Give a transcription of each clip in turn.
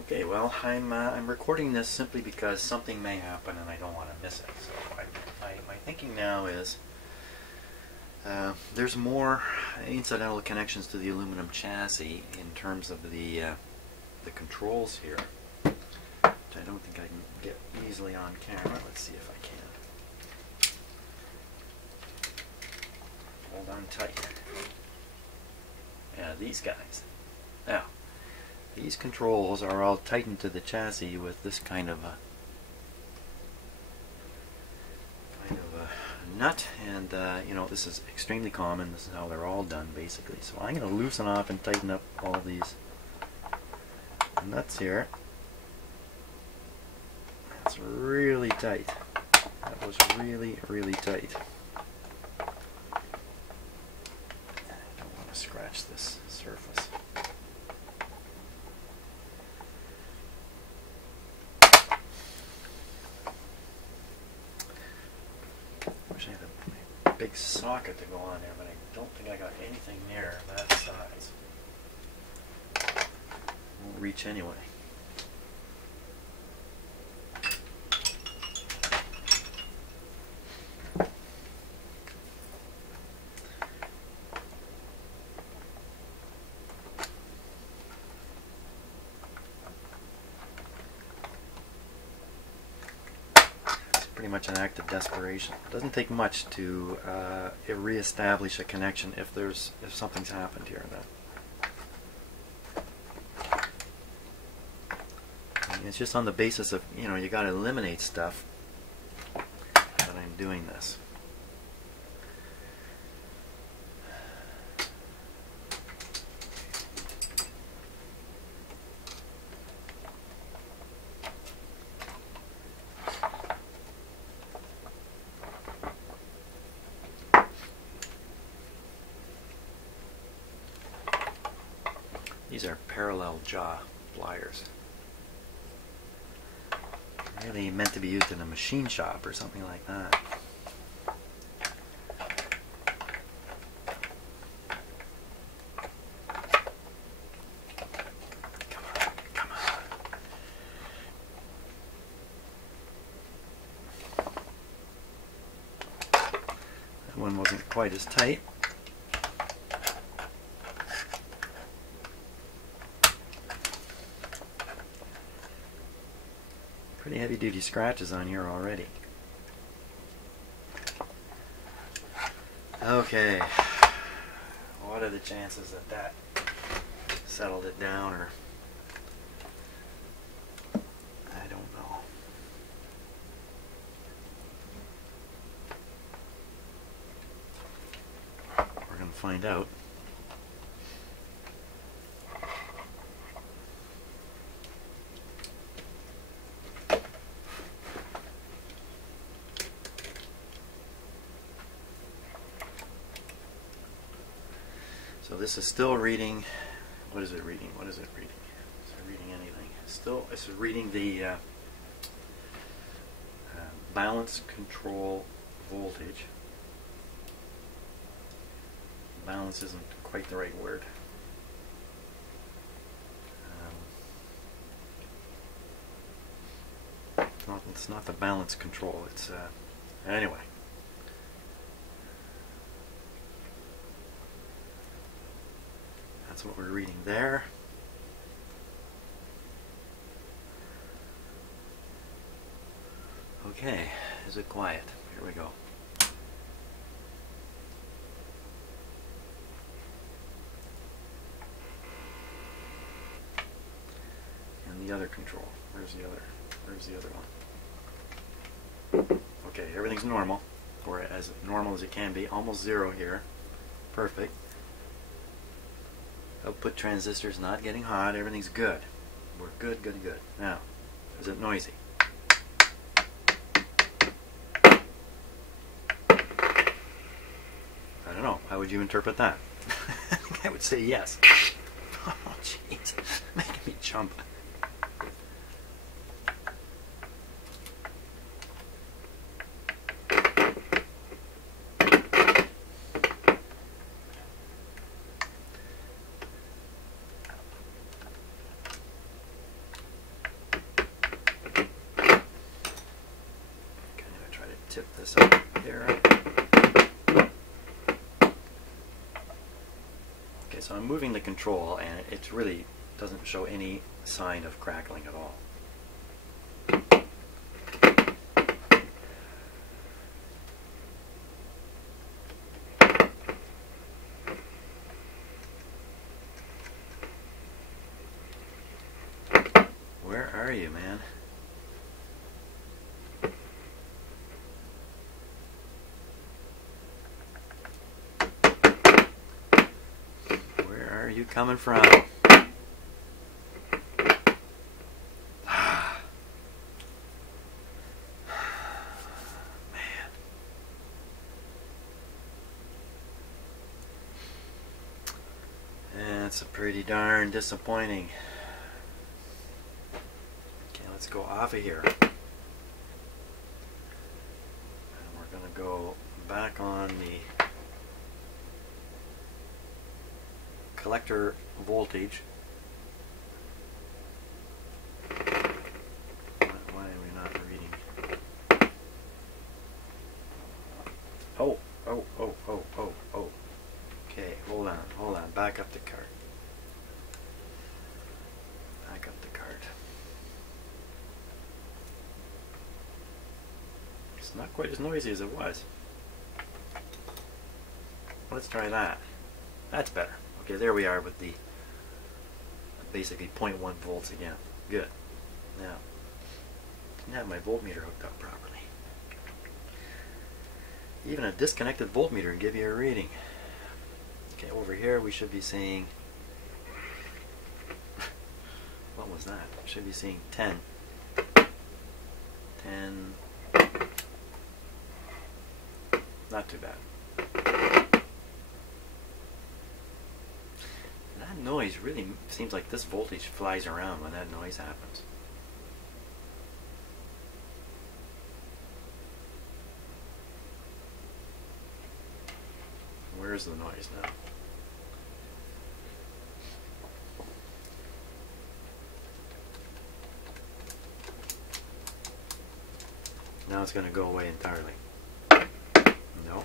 Okay, well, I'm recording this simply because something may happen and I don't want to miss it. So my thinking now is there's more incidental connections to the aluminum chassis in terms of the controls here, which I don't think I can get easily on camera. Let's see if I can. Hold on tight. Yeah, these guys. Now, these controls are all tightened to the chassis with this kind of a nut, and you know, this is extremely common. This is how they're all done, basically. So I'm going to loosen off and tighten up all these nuts here. That's really tight. That was really, really tight. I don't want to scratch this surface. Wish I had a big socket to go on there, but I don't think I got anything near that size. Won't reach anyway. Pretty much an act of desperation. It doesn't take much to re-establish a connection if something's happened here. It's just on the basis of, you know, you got to eliminate stuff that I'm doing this. These are parallel jaw pliers. Really meant to be used in a machine shop or something like that. Come on, come on. That one wasn't quite as tight. Pretty heavy duty scratches on here already. Okay, what are the chances that that settled it down, or I don't know. We're going to find out. So this is still reading. What is it reading? What is it reading? Is it reading anything? Still, this is reading the balance control voltage. Balance isn't quite the right word. It's not the balance control. It's anyway. That's what we're reading there. Okay, is it quiet? Here we go. And the other control. Where's the other one? Okay, everything's normal, or as normal as it can be. Almost zero here. Perfect. Output transistor's not getting hot. Everything's good. We're good, good, good. Now, is it noisy? I don't know. How would you interpret that? I think I would say yes. Oh, jeez. Making me jump. tip this up here. Okay, so I'm moving the control, and it really doesn't show any sign of crackling at all. Where are you, man? Where are you coming from? That's pretty darn disappointing. Okay, let's go off of here. And we're going to go back on the collector voltage. Why are we not reading? Oh. Okay, hold on. Back up the card. Back up the card. It's not quite as noisy as it was. Let's try that. That's better. Okay, there we are with the basically 0.1 volts again. Good. Now, didn't have my voltmeter hooked up properly. Even a disconnected voltmeter can give you a reading. Okay, over here we should be seeing, what was that? Should be seeing 10. 10. Not too bad. That noise really seems like this voltage flies around when that noise happens. Where's the noise now? Now it's going to go away entirely. No.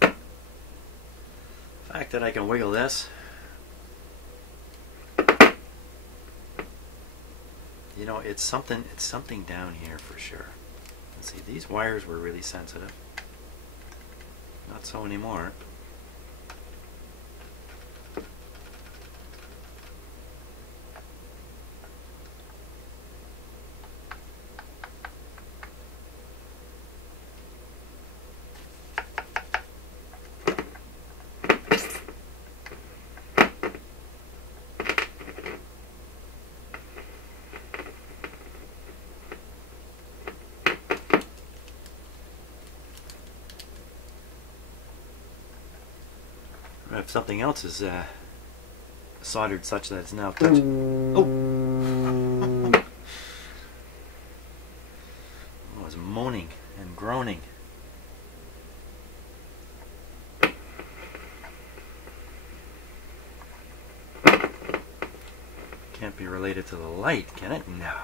The fact that I can wiggle this, you know, it's something down here for sure. Let's see, these wires were really sensitive. Not so anymore. If something else is soldered such that it's now touching. Oh! Oh, it's moaning and groaning. Can't be related to the light, can it? No.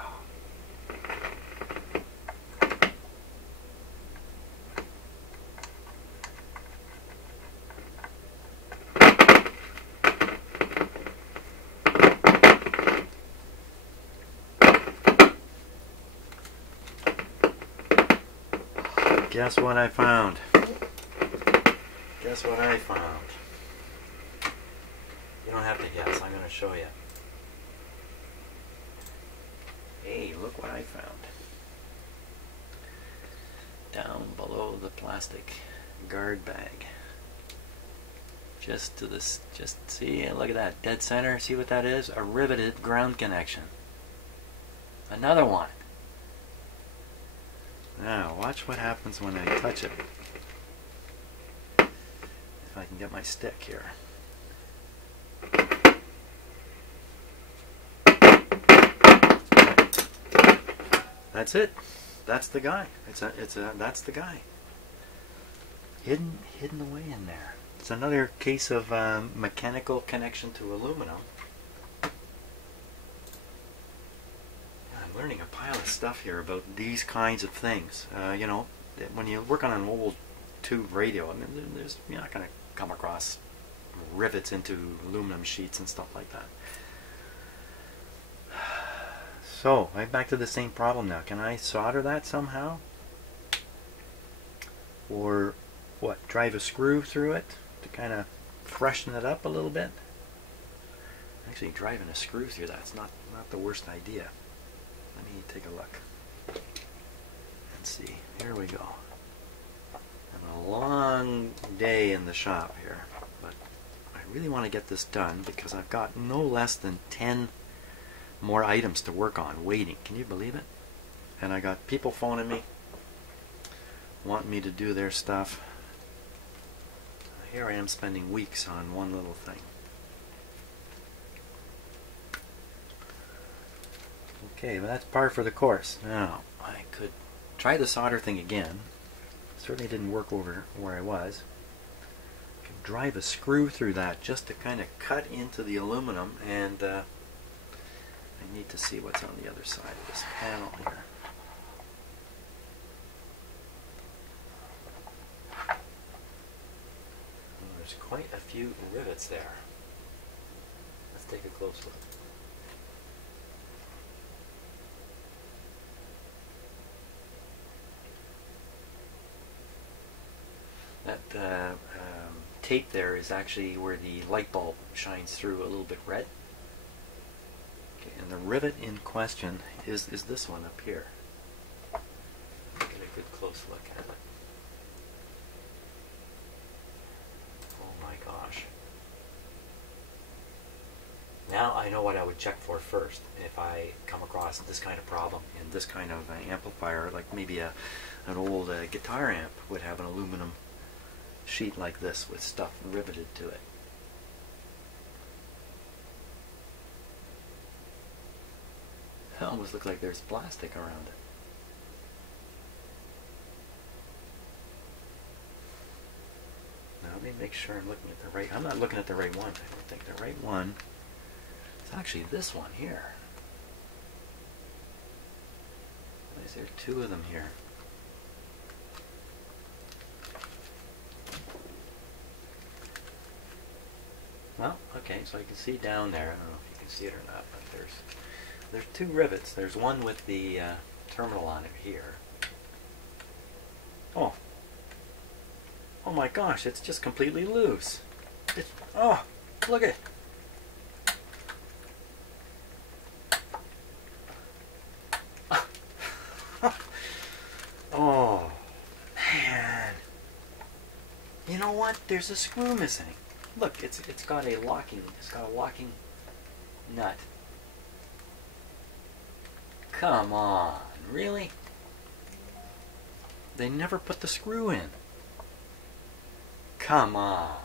Guess what I found? Guess what I found? You don't have to guess, I'm going to show you. Hey, look what I found. Down below the plastic guard bag. Just to this, just see, look at that, dead center, see what that is? A riveted ground connection. Another one. Now, watch what happens when I touch it. If I can get my stick here. That's it. That's the guy. That's the guy. hidden away in there. It's another case of mechanical connection to aluminum. I'm learning a pile of stuff here about these kinds of things. You know, when you work on an old tube radio, I mean, you're not going to come across rivets into aluminum sheets and stuff like that. So, right back to the same problem now. Can I solder that somehow? Or what, drive a screw through it to kind of freshen it up a little bit? Actually, driving a screw through that's not the worst idea. Let me take a look. Let's see. Here we go. And a long day in the shop here, but I really want to get this done because I've got no less than 10 more items to work on waiting. Can you believe it? And I got people phoning me, wanting me to do their stuff. Here I am spending weeks on one little thing. Okay, well that's par for the course. Now, I could try the solder thing again. Certainly didn't work over where I was. I could drive a screw through that just to kind of cut into the aluminum, and I need to see what's on the other side of this panel here. There's quite a few rivets there. Let's take a close look. That tape there is actually where the light bulb shines through a little bit red. Okay, and the rivet in question is this one up here. Get a good close look at it. Oh my gosh. Now I know what I would check for first if I come across this kind of problem in this kind of amplifier, like maybe an old guitar amp would have an aluminum sheet like this with stuff riveted to it. It almost looks like there's plastic around it. Now let me make sure I'm looking at the right. I'm not looking at the right one. I don't think the right one is actually this one here. Why is there two of them here? Well, okay, so I can see down there. I don't know if you can see it or not, but there's two rivets. There's one with the terminal on it here. Oh my gosh, it's just completely loose. Oh, look at it. Oh, man. You know what? There's a screw missing. Look, it's got a locking nut. Come on, really? They never put the screw in. Come on.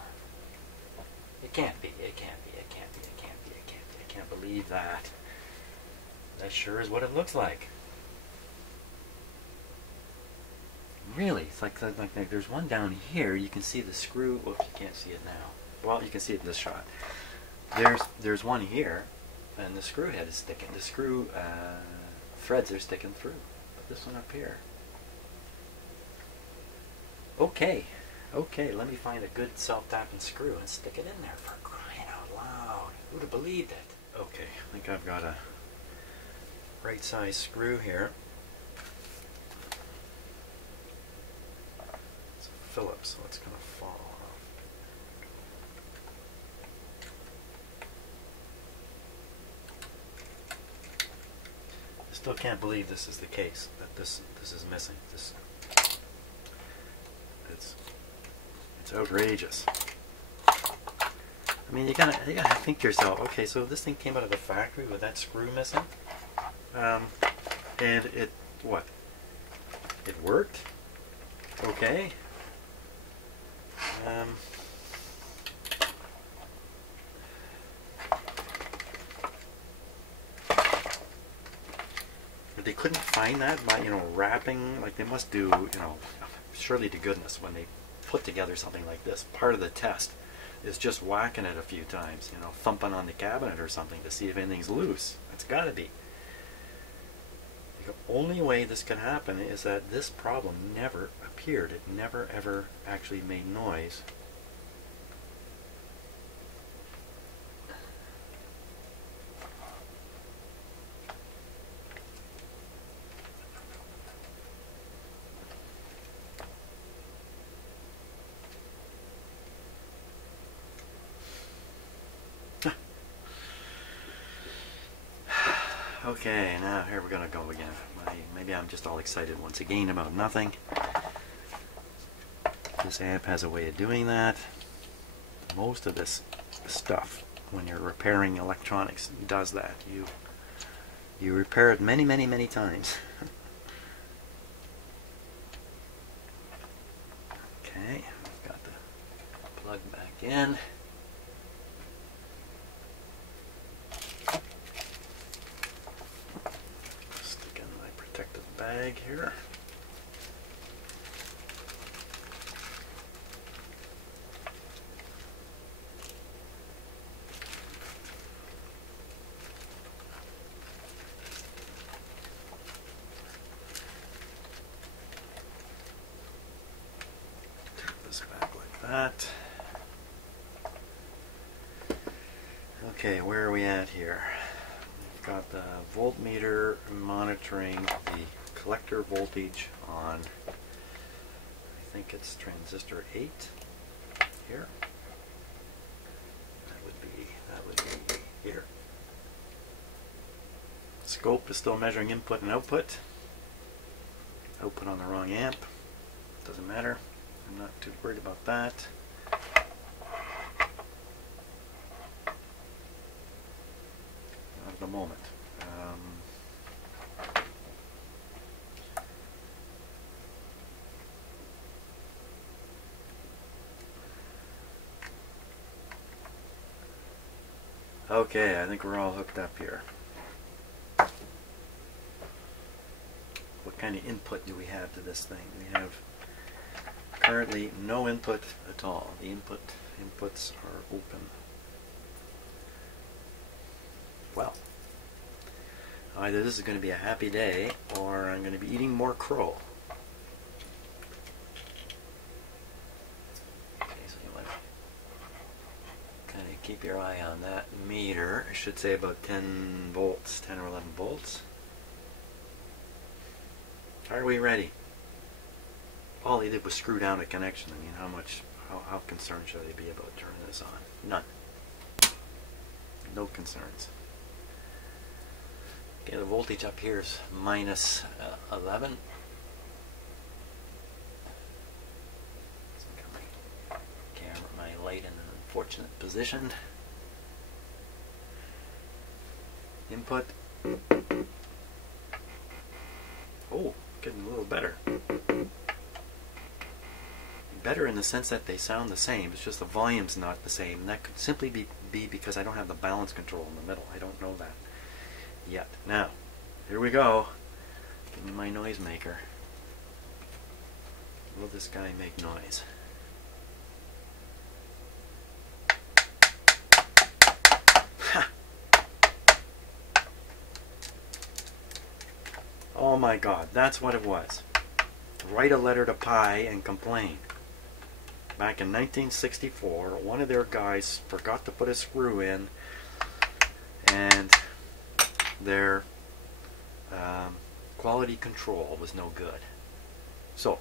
It can't be, it can't be, it can't be, it can't be, it can't be. I can't believe that. That sure is what it looks like. Really, it's like there's one down here. You can see the screw. Oops, you can't see it now. Well, you can see it in this shot. There's one here, and the screw head is sticking. The screw threads are sticking through. But this one up here. Okay, let me find a good self-tapping screw and stick it in there, for crying out loud. Who'd have believed it? Okay, I think I've got a right size screw here. It's a Phillips, so it's going to fall off. I still can't believe this is the case, that this is missing. It's outrageous. I mean, you gotta think to yourself, okay, so this thing came out of the factory with that screw missing, and it worked, okay. But they couldn't find that by wrapping, like they must do, surely to goodness when they put together something like this. Part of the test is just whacking it a few times, you know, thumping on the cabinet or something to see if anything's loose. It's got to be. The only way this can happen is that this problem never appeared. It never ever actually made noise. Okay, now here we're gonna go again. Maybe I'm just all excited once again about nothing. This amp has a way of doing that. Most of this stuff, when you're repairing electronics, does that. You repair it many, many, many times. Okay, I've got the plug back in. Bag here. Take this back like that. Okay, where are we at here? We've got the voltmeter monitoring the collector voltage on, I think it's transistor 8 here. That would be here. Scope is still measuring input and output. Output on the wrong amp. Doesn't matter. I'm not too worried about that. Not at the moment. Okay, I think we're all hooked up here. What kind of input do we have to this thing? We have currently no input at all. The inputs are open. Well, either this is going to be a happy day or I'm going to be eating more crow. Keep your eye on that meter. I should say about 10 volts, 10 or 11 volts. Are we ready? All he did was screw down a connection. I mean, how concerned should I be about turning this on? None. No concerns. Okay, the voltage up here is minus 11. My light in an unfortunate position. Input. Oh, getting a little better. Better in the sense that they sound the same. It's just the volume's not the same. And that could simply be because I don't have the balance control in the middle. I don't know that yet. Now, here we go. Give me my noise maker. Will this guy make noise? Oh my God, that's what it was. Write a letter to PYE and complain. Back in 1964, one of their guys forgot to put a screw in, and their quality control was no good. So,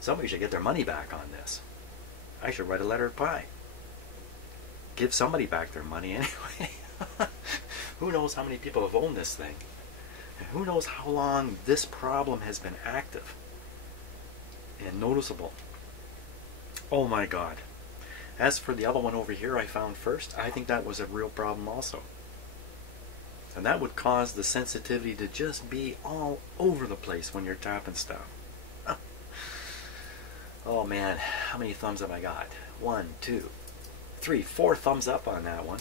somebody should get their money back on this. I should write a letter to PYE. Give somebody back their money anyway. Who knows how many people have owned this thing? And who knows how long this problem has been active and noticeable. Oh my God. As for the other one over here I found first, I think that was a real problem also. And that would cause the sensitivity to just be all over the place when you're tapping stuff. Oh man, how many thumbs have I got? 1, 2, 3, 4 thumbs up on that one.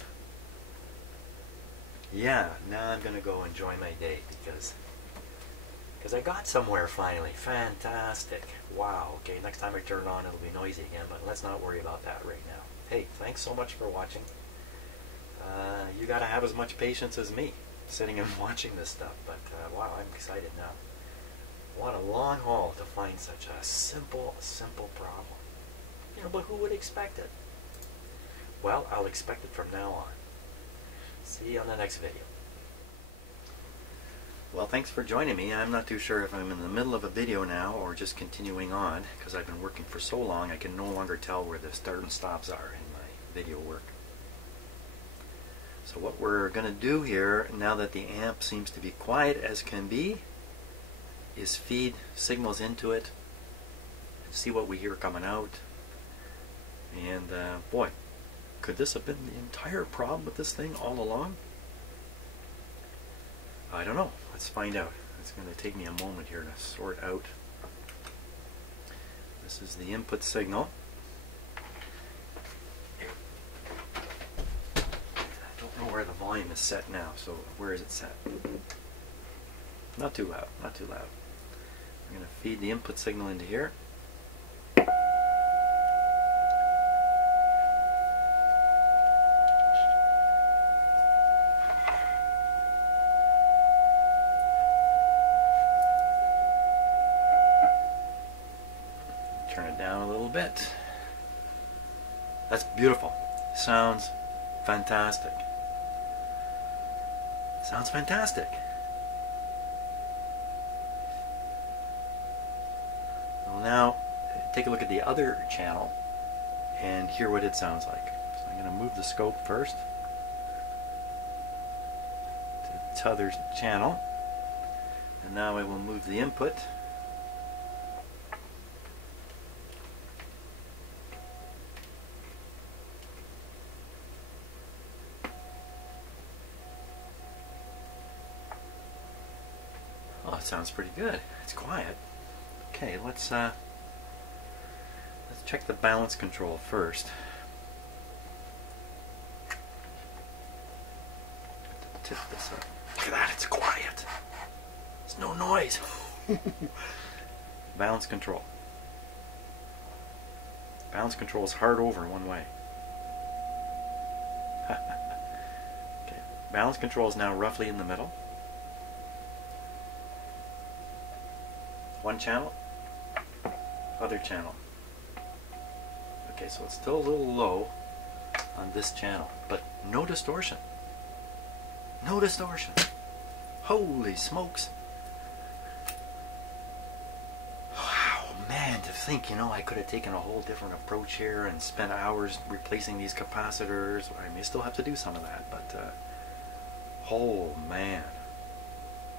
Yeah, now I'm going to go enjoy my day because Because I got somewhere finally. Fantastic. Wow. Okay, next time I turn it on, it'll be noisy again, but let's not worry about that right now. Hey, thanks so much for watching. You got to have as much patience as me sitting and watching this stuff, but wow, I'm excited now. What a long haul to find such a simple problem. You know, but who would expect it? Well, I'll expect it from now on. See you on the next video. Well, thanks for joining me. I'm not too sure if I'm in the middle of a video now or just continuing on, because I've been working for so long I can no longer tell where the start and stops are in my video work. So what we're going to do here, now that the amp seems to be quiet as can be, is feed signals into it, see what we hear coming out, and boy, could this have been the entire problem with this thing all along? I don't know. Let's find out. It's going to take me a moment here to sort out. This is the input signal. I don't know where the volume is set now, so where is it set? Not too loud, not too loud. I'm going to feed the input signal into here. Turn it down a little bit. That's beautiful. Sounds fantastic. Sounds fantastic. Well, now take a look at the other channel and hear what it sounds like. So I'm going to move the scope first to the other channel, and now I will move the input. Oh, it sounds pretty good. It's quiet. Okay, let's check the balance control first. Tip this up. Look at that, it's quiet. There's no noise. Balance control. Balance control is hard over one way. Okay, balance control is now roughly in the middle. One channel, other channel. Okay, so it's still a little low on this channel, but no distortion. No distortion. Holy smokes. Wow, man, to think, you know, I could have taken a whole different approach here and spent hours replacing these capacitors. I may still have to do some of that, but oh man.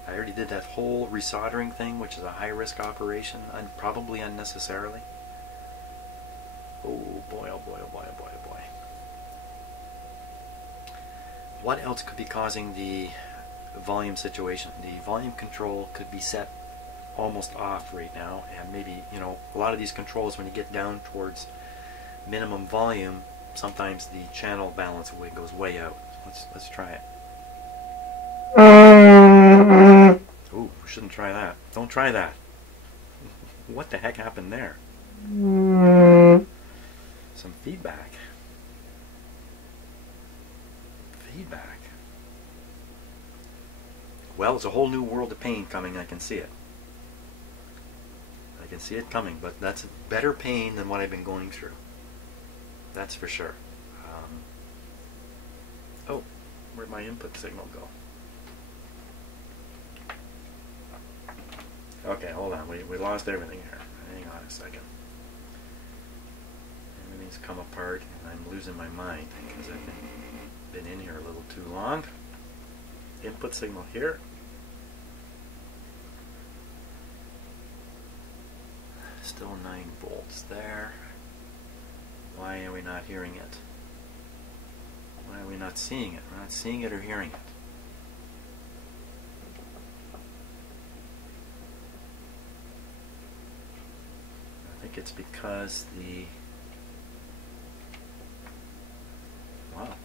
I already did that whole resoldering thing, which is a high-risk operation, and probably unnecessarily. Oh boy, oh boy, oh boy, oh boy, oh boy. What else could be causing the volume situation? The volume control could be set almost off right now, and maybe, you know, a lot of these controls, when you get down towards minimum volume, sometimes the channel balance goes way out. Let's try it. Ooh, shouldn't try that. Don't try that. What the heck happened there? Some feedback. Feedback. Well, it's a whole new world of pain coming. I can see it. I can see it coming, but that's better pain than what I've been going through. That's for sure. Oh, where'd my input signal go? Okay, hold on. We lost everything here. Hang on a second. Everything's come apart, and I'm losing my mind because I've been in here a little too long. Input signal here. Still 9 volts there. Why are we not hearing it? Why are we not seeing it? We're not seeing it or hearing it. I think it's because the... Wow,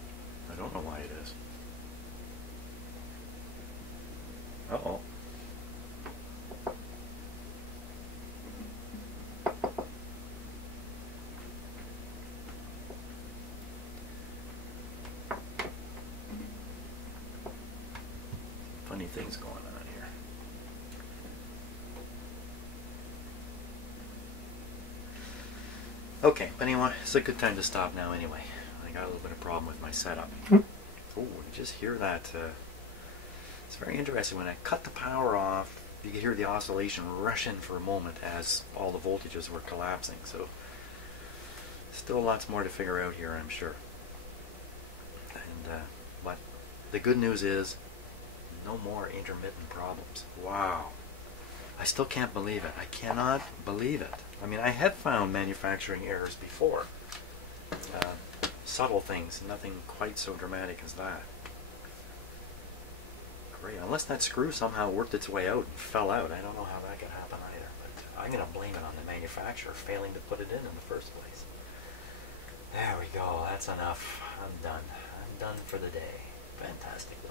I don't know why it is. Uh-oh. things going on here. Okay, but anyway, it's a good time to stop now anyway. I got a little bit of problem with my setup. Oh, you just hear that. It's very interesting. When I cut the power off, you can hear the oscillation rush in for a moment as all the voltages were collapsing. So still lots more to figure out here, I'm sure. And but the good news is no more intermittent problems. Wow. I still can't believe it. I cannot believe it. I mean, I have found manufacturing errors before. Subtle things, nothing quite so dramatic as that. Great. Unless that screw somehow worked its way out and fell out. I don't know how that could happen either. But I'm going to blame it on the manufacturer failing to put it in the first place. There we go. That's enough. I'm done. I'm done for the day. Fantastic though.